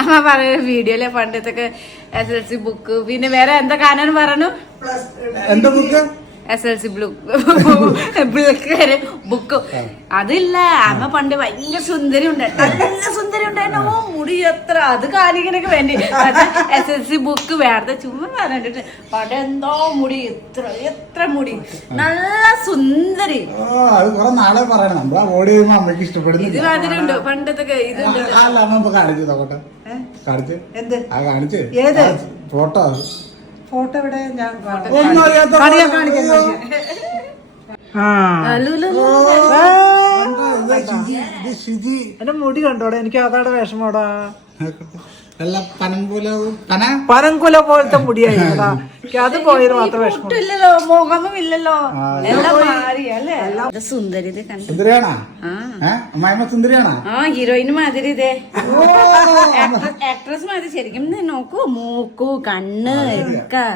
അമ്മ പറയുന്ന വീഡിയോയിലെ പണ്ടത്തൊക്കെ SLC ബുക്ക് പിന്നെ വേറെ എന്താ കാണാൻ പറഞ്ഞു എന്താ ബുക്ക് SLC ബുക്ക് അതില്ല അമ്മ പണ്ട് ഭയങ്കര സുന്ദരി ഉണ്ടായിരുന്നു നല്ല സുന്ദരി ഉണ്ടായിരുന്നു മുടി എത്ര അത് കാണിക്കണൊക്കെ വേണ്ടി SLC ബുക്ക് വേറെ ചുമ്മാ പറഞ്ഞിട്ട് പണ്ട് എന്തോ മുടി എത്ര എത്ര മുടി നല്ല സുന്ദരി നാളെ പറയണം നമ്മളാ ഓടി വരുമ്പോ അമ്മയ്ക്ക് ഇഷ്ടപ്പെടുന്നു ഇത് മാതിരിയുണ്ട് പണ്ടത്തൊക്കെ ഇതുണ്ട് കാണിച്ചു നോക്കട്ടെ കാണിച്ച് എന്ത് കാണിച്ച് ഏത് ഫോട്ടോ ഫോട്ടോ ഇവിടെ ഞാൻ ഒന്നും അറിയാത്ത എന്റെ മുടി കണ്ടോടെ എനിക്ക് അതാണ് വിഷമോടാ പനങ്കുല പോലത്തെ മുടിയായിട്ടാ അത് പോയത് മാത്രം വിഷമമില്ലല്ലോ മുഖമും ഇല്ലല്ലോ എല്ലാം മാറിയല്ലേ സുന്ദരി സുന്ദരിയാണാ അമ്മായിമ്മ സുന്ദരിയാണാ ആ ഹീറോയിന് മാതിരി ഇതേ ആക്ട്രസ് മാതിരി ശരിക്കും നോക്കൂ മൂക്കു കണ്ണ് ഒക്കെ